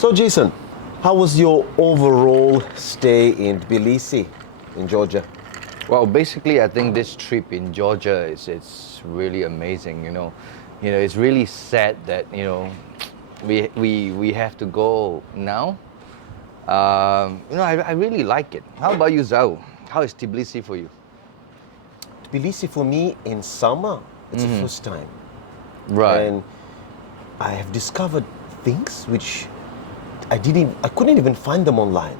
So Jason, how was your overall stay in Tbilisi, in Georgia? Well, basically, I think this trip in Georgia it's really amazing. It's really sad that we have to go now. I really like it. How about you, Zhao? How is Tbilisi for you? Tbilisi for me in summer, it's the first time. Right. And I have discovered things which I couldn't even find them online.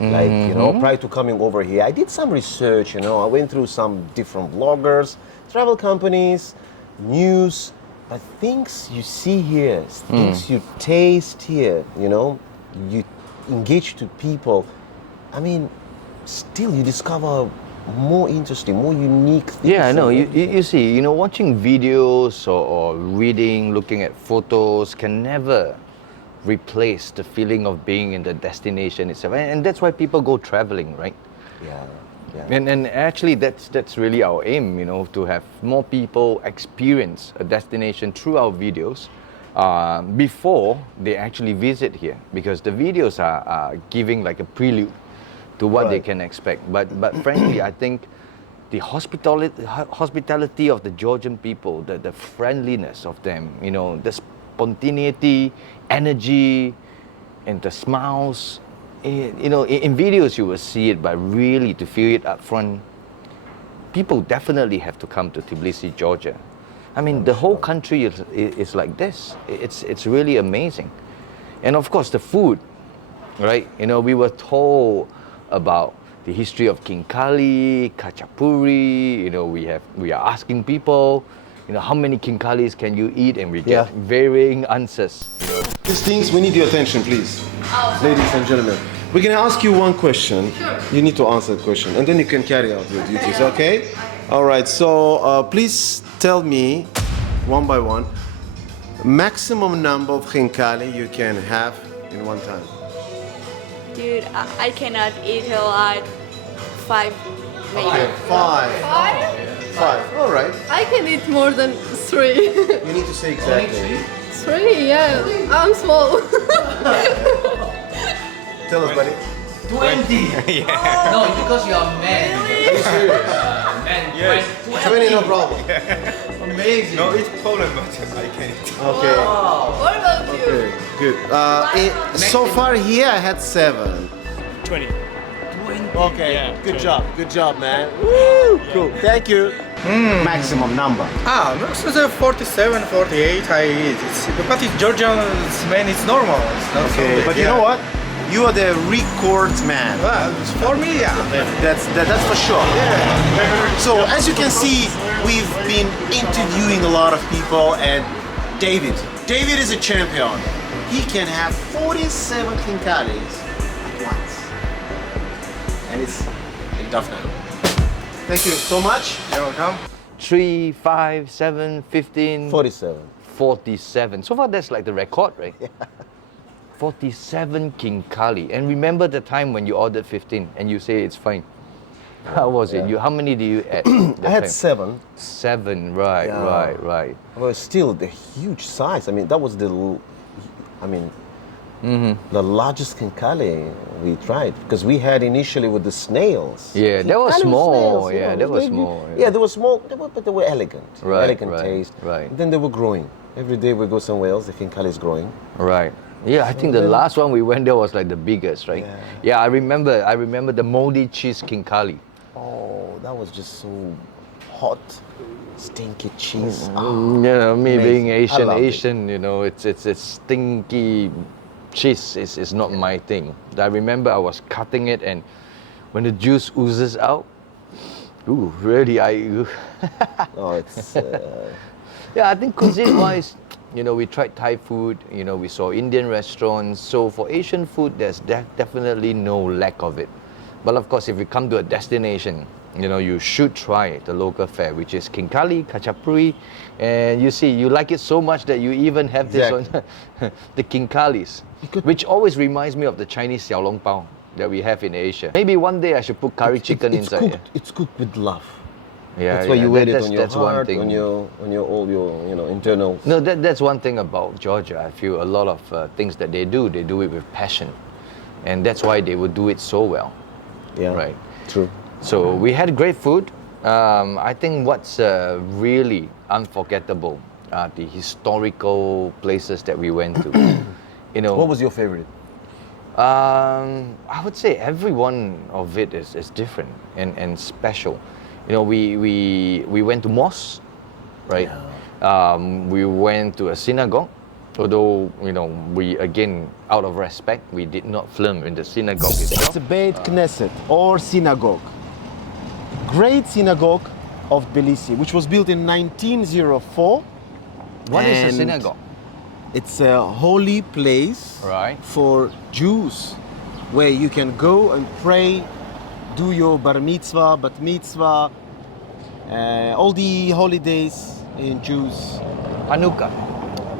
Like, prior to coming over here, I did some research, I went through some different bloggers, travel companies, news, but things you see here, things you taste here, you engage to people. I mean, still you discover more interesting, more unique things. Yeah, I know. You see, watching videos or reading, looking at photos can never replace the feeling of being in the destination itself. And that's why people go traveling, right? Yeah. And actually that's really our aim, to have more people experience a destination through our videos before they actually visit here, because the videos are giving like a prelude to what they can expect. But frankly, I think the hospitality of the Georgian people, the friendliness of them, the spontaneity, energy, and the smiles. In videos you will see it, but really to feel it up front, people definitely have to come to Tbilisi, Georgia. I mean, the whole country is like this. It's really amazing. And of course, the food, right? We were told about the history of Khinkali, Khachapuri. We are asking people, how many Khinkalis can you eat, and we get varying answers. These things, we need your attention, please. Ladies and gentlemen, we're going to ask you one question. Sure. You need to answer the question, and then you can carry out your duties, okay? All right, so please tell me, one by one, maximum number of Khinkali you can have in one time. Dude, I cannot eat a lot. 5, maybe. Okay, 5. 5, all right. I can eat more than 3. You need to say exactly. 3, yeah. I'm small. Tell us, buddy. 20! No, because you are a man. Are you serious? Man, Yes. 20, no problem. amazing. No, it's Poland, but I can't. Okay. What about you? Okay, good. So far here I had 7. 20. Okay, Yeah, good 20. job. Good job, man. Woo! Cool. Thank you. Maximum number. So 47, 48 I eat. But it's Georgian man, it's normal. It's not so big, But you know what? You are the record man. Well, for me, yeah. That's for sure. So as you can see, we've been interviewing a lot of people, and David is a champion. He can have 47 Khinkalis at once. And it's enough now. Thank you so much. You're welcome. 3, 5, 7, 15, 47. 47. So far, that's like the record, right? 47 Khinkali. And remember the time when you ordered 15 and you say it's fine. How was it? How many do you add? I had 7. 7, right, Yeah. right. Well, still the huge size. I mean, that was the largest Khinkali we tried, because we had initially with the snails. Yeah, that was Khinkali with small. snails, Yeah, it that was maybe- small. Yeah, they were small, but they were elegant. Right, elegant right, taste. right. And then they were growing. Every day we go somewhere else, the Khinkali is growing. Right. Yeah, I think the last one we went there was like the biggest, right? Yeah, I remember the moldy cheese Khinkali. Oh, that was just so hot, stinky cheese. Me amazing. being I loved it. Asian, it's stinky cheese is not my thing. I remember I was cutting it, and when the juice oozes out, ooh, really, Oh, it's Yeah, I think cuisine-wise, we tried Thai food, we saw Indian restaurants. So for Asian food, there's definitely no lack of it. But of course, if you come to a destination, you should try the local fare, which is Khinkali, Khachapuri. And you like it so much that you even have this one, the Khinkalis, which always reminds me of the Chinese xiaolongbao that we have in Asia. Maybe one day I should put curry chicken inside. It's cooked with love. Yeah, That's why you wear it on your that's one heart, thing. on your all your internal. No, that's one thing about Georgia. I feel a lot of things that they do it with passion, and that's why they would do it so well. Yeah. Right. True. So we had great food. I think what's really unforgettable are the historical places that we went to. What was your favorite? I would say every one of it is different and special. We went to mosque, right? We went to a synagogue, although we again, out of respect, we did not film in the synagogue itself. It's a Beit Knesset or synagogue. Great synagogue of Tbilisi, which was built in 1904. What is a And synagogue? It's a holy place Right. for Jews, where you can go and pray, do your bar mitzvah, bat mitzvah, all the holidays in Jews. Hanukkah.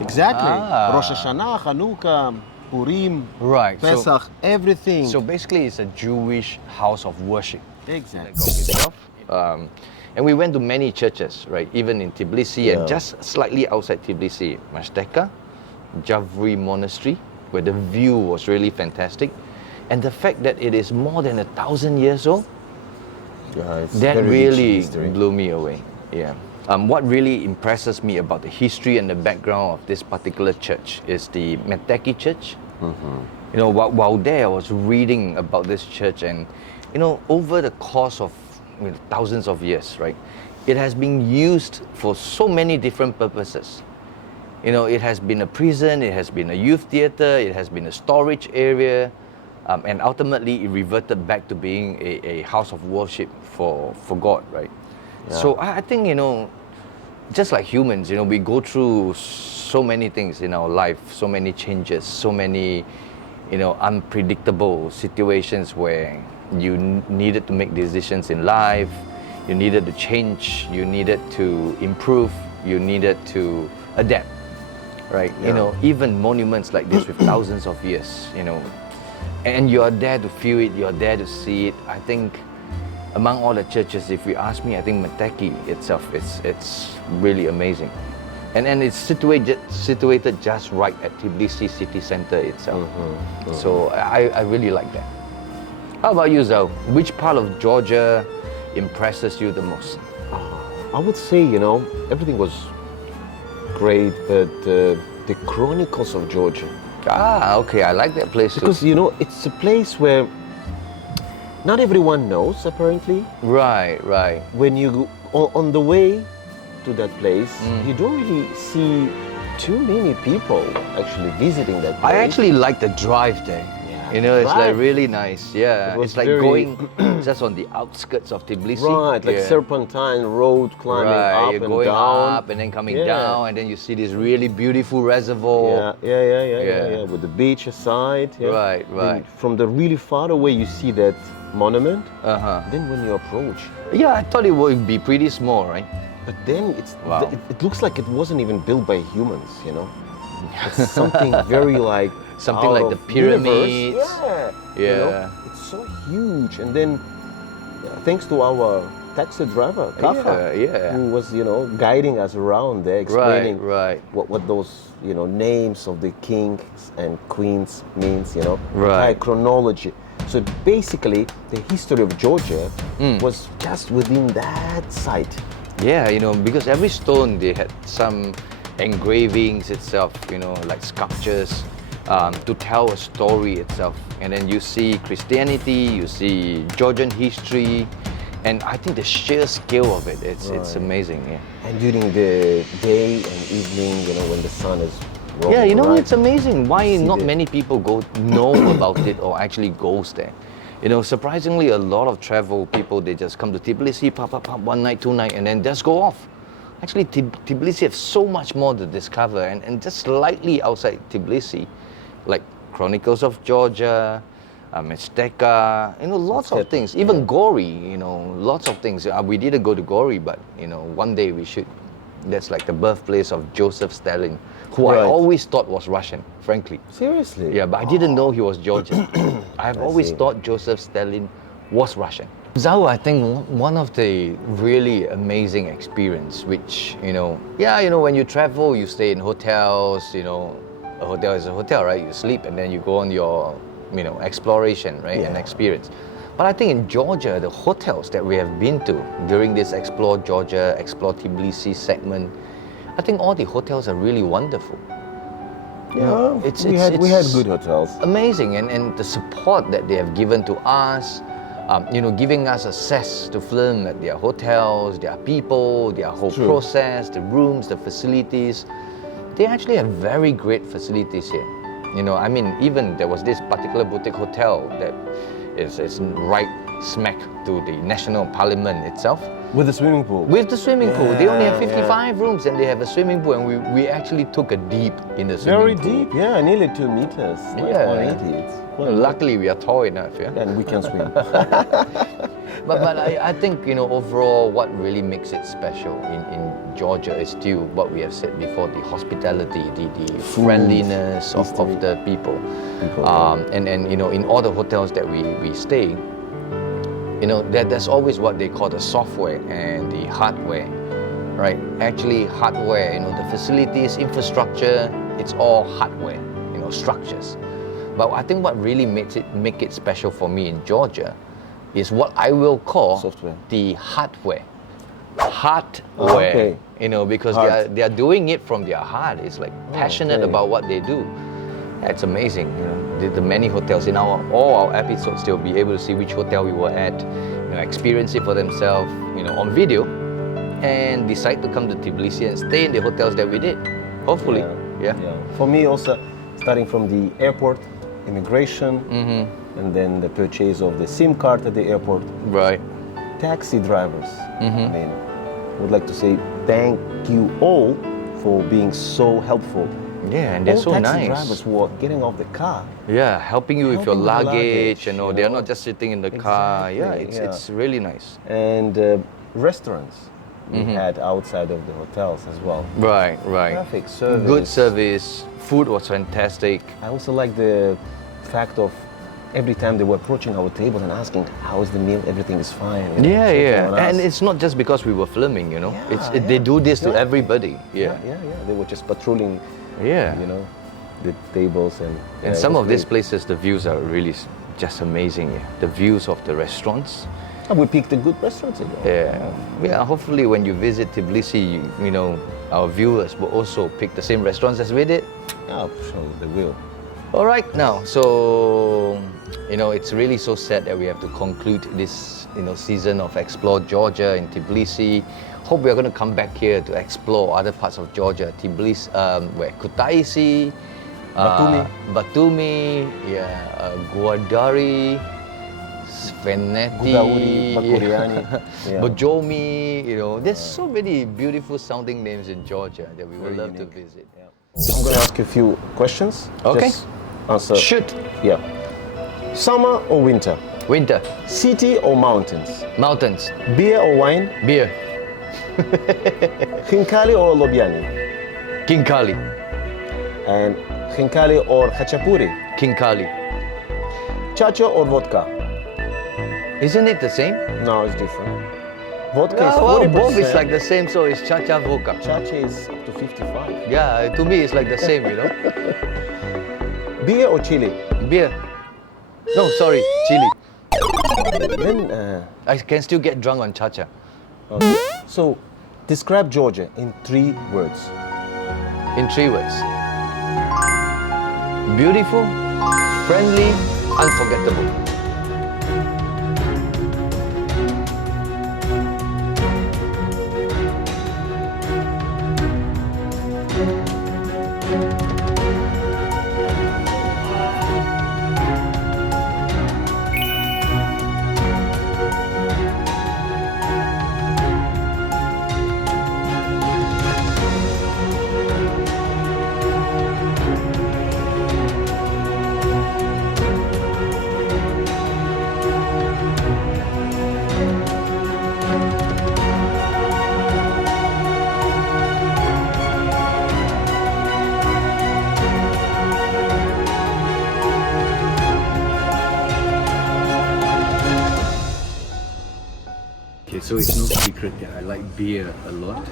Exactly. Ah. Rosh Hashanah, Hanukkah, Purim, Right. Pesach, everything. So basically, it's a Jewish house of worship. exactly. Itself. And we went to many churches, right? Even in Tbilisi and Yeah. just slightly outside Tbilisi, Mashteka, Javri Monastery, where the view was really fantastic. And the fact that it is more than 1,000 years old, Yeah, it's that very rich in really history. blew me away. Yeah. What really impresses me about the history and the background of this particular church is the Meteki Church. While there, I was reading about this church, and over the course of thousands of years, right, it has been used for so many different purposes. It has been a prison, it has been a youth theater, it has been a storage area, and ultimately it reverted back to being a house of worship for God, right? Yeah. So I think, just like humans, we go through so many things in our life, so many changes, so many, unpredictable situations where you needed to make decisions in life, you needed to change, you needed to improve, you needed to adapt, right? Yeah. Even monuments like this with thousands of years, and you are there to feel it, you are there to see it. I think among all the churches, if you ask me, I think Meteki itself, it's really amazing. And it's situated just right at Tbilisi city center itself. So I really like that. How about you, Zhao? Which part of Georgia impresses you the most? I would say, everything was great, but the Chronicles of Georgia. Okay, I like that place too. Because, it's a place where not everyone knows, apparently. Right. When you go on the way to that place, you don't really see too many people actually visiting that place. I actually like the drive there. Yeah, It's like drive. really nice. Yeah, It was it's like very- going just on the outskirts of Tbilisi. Right, like Yeah. serpentine road climbing Right, up you're and going down. up and then coming Yeah. down, and then you see this really beautiful reservoir. Yeah. With the beach aside. Yeah. Right. Then from the really far away, you see that monument. Uh-huh. Then when you approach, Yeah, I thought it would be pretty small, right? but then Wow. it looks like it wasn't even built by humans. It's something very like Something out like of the pyramids. universe. Yeah. It's so huge, and then thanks to our taxi driver, Kafa, Yeah. who was guiding us around there, explaining Right. what those names of the kings and queens means, Right. entire chronology. So basically, the history of Georgia was just within that site. Yeah, because every stone they had some engravings itself, like sculptures, to tell a story itself. And then you see Christianity, you see Georgian history, and I think the sheer scale of it's amazing. Yeah. And during the day and evening, when the sun is rolling, Yeah, right? it's amazing why See not the- many people know about it or actually goes there. Surprisingly, a lot of travel people, they just come to Tbilisi, pop, one night, 2 nights, and then just go off. Actually, Tbilisi has so much more to discover, and just slightly outside Tbilisi, like Chronicles of Georgia, Mesteka, lots of things. Even Gori, lots of things. We didn't go to Gori, but one day we should. That's like the birthplace of Joseph Stalin, who I Right. always thought was Russian, frankly. Seriously? Yeah, but I didn't know he was Georgian. I've always see. thought Joseph Stalin was Russian. Zhao, I think one of the really amazing experience, which, when you travel, you stay in hotels, a hotel is a hotel, right? You sleep and then you go on your, exploration, right? And experience. But I think in Georgia, the hotels that we have been to during this Explore Georgia, Explore Tbilisi segment, I think all the hotels are really wonderful. Yeah, we had good hotels. Amazing, and the support that they have given to us, giving us access to film at their hotels, their people, their whole process, the rooms, the facilities. They actually have very great facilities here. Even there was this particular boutique hotel that is right smack to the National Parliament itself. With the swimming pool. With the swimming pool. They only have Yeah, 55 rooms and they have a swimming pool, and we actually took a deep in the Very swimming pool. deep, yeah, nearly 2 meters. Like Yeah. 180. It's quite Luckily, we are tall enough, yeah. and we can swim. But I think, overall, what really makes it special in Georgia is still what we have said before, the hospitality, the friendliness of the people. And in all the hotels that we stay, there's always what they call the software and the hardware, right? Actually, hardware, the facilities, infrastructure, it's all hardware, structures. But I think what really make it special for me in Georgia is what I will call Software. the hardware. Hardware, because they are doing it from their heart. It's like passionate about what they do. It's amazing, the many hotels in all our episodes. They'll be able to see which hotel we were at, experience it for themselves, on video, and decide to come to Tbilisi and stay in the hotels that we did. Hopefully, yeah. For me also, starting from the airport, immigration, and then the purchase of the SIM card at the airport. Right. Taxi drivers. I would like to say thank you all for being so helpful. Yeah, and they're all so taxi nice. drivers who are getting off the car. Yeah, helping you with your Helping with luggage, luggage, they're not just sitting in the car. Yeah, it's really nice. And restaurants we had outside of the hotels as well. Right. Perfect service. Good service. Food was fantastic. I also like the fact of every time they were approaching our table and asking, how is the meal? Everything is fine. checking on us. And it's not just because we were filming, They do this to everybody. Yeah. They were just patrolling, Yeah. the tables and. And some of these places, the views are really just amazing. Yeah. The views of the restaurants. And we picked the good restaurants again. Yeah. Hopefully, when you visit Tbilisi, our viewers will also pick the same restaurants as we did. Yeah, sure, they will. All right, now, so, it's really so sad that we have to conclude this, season of Explore Georgia in Tbilisi. Hope we are going to come back here to explore other parts of Georgia, Tbilisi, Kutaisi, Batumi, Guadari, Sveneti, Bakuriani. Bojomi, there's so many beautiful sounding names in Georgia that we would love to visit. I'm going to ask you a few questions. Okay. Just answer. Shoot. Yeah. Summer or winter? Winter. City or mountains? Mountains. Beer or wine? Beer. Khinkali or Lobiani? Kinkali. And Khinkali or Khachapuri? Kinkali. Chacha or vodka? Isn't it the same? No, it's different. Vodka is Well, 40%. both is like the same, so it's Chacha Vodka. Chacha is up to 55. Yeah, to me it's like the same, Beer or chili? Beer. No, sorry, chili. Then, I can still get drunk on Chacha. okay. So, describe Georgia in 3 words. In 3 words. Beautiful, friendly, unforgettable. So it's no secret that I like beer a lot.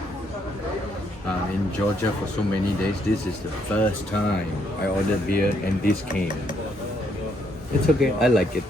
In Georgia for so many days, this is the first time I ordered beer and this came. It's okay, I like it.